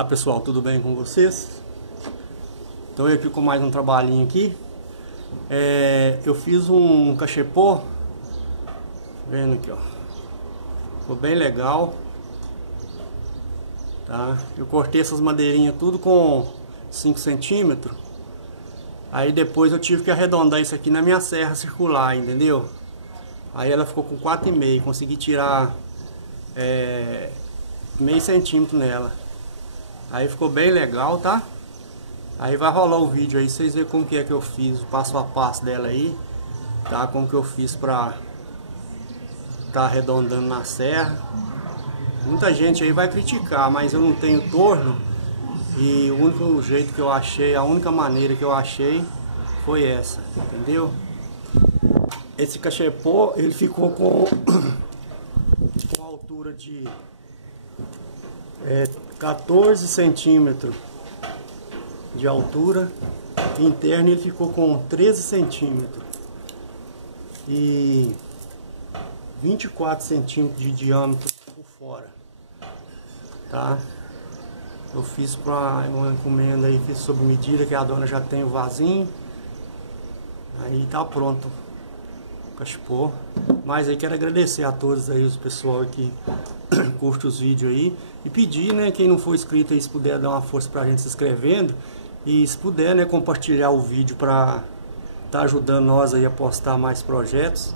Olá pessoal, tudo bem com vocês? Estou aqui com mais um trabalhinho aqui. Eu fiz um cachepô, vendo aqui, ó, ficou bem legal, tá? Eu cortei essas madeirinhas tudo com 5 centímetros. Aí depois eu tive que arredondar isso aqui na minha serra circular, entendeu? Aí ela ficou com 4,5, consegui tirar meio centímetro nela. Aí ficou bem legal, tá? Aí vai rolar o vídeo aí, vocês verem como que é que eu fiz, o passo a passo dela aí, tá? Como que eu fiz pra tá arredondando na serra. Muita gente aí vai criticar, mas eu não tenho torno. E o único jeito que eu achei, a única maneira que eu achei foi essa, entendeu? Esse cachepô, ele ficou com a altura de 14 centímetros de altura. Interno ele ficou com 13 centímetros e 24 centímetros de diâmetro por fora, tá? Eu fiz para uma encomenda aí, fiz sob medida, que a dona já tem o vasinho. Aí tá pronto o cachepô. Mas aí quero agradecer a todos aí, os pessoal que curte os vídeos aí. E pedir, né, quem não for inscrito aí, se puder dar uma força pra gente se inscrevendo. E se puder, né, compartilhar o vídeo pra tá ajudando nós aí a postar mais projetos,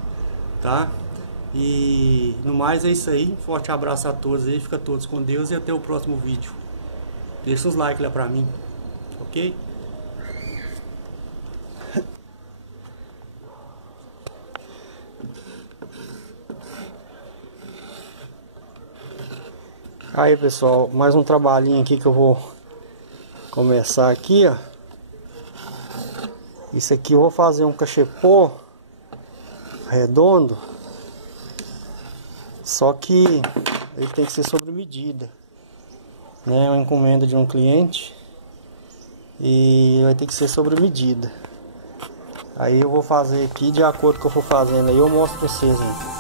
tá? E no mais é isso aí. Forte abraço a todos aí, fica todos com Deus e até o próximo vídeo. Deixa uns likes lá pra mim, ok? Aí pessoal, mais um trabalhinho aqui que eu vou começar aqui, ó. Isso aqui eu vou fazer um cachepô redondo, só que ele tem que ser sobre medida, né? É uma encomenda de um cliente e vai ter que ser sobre medida. Aí eu vou fazer aqui de acordo com o que eu for fazendo, aí eu mostro pra vocês, né?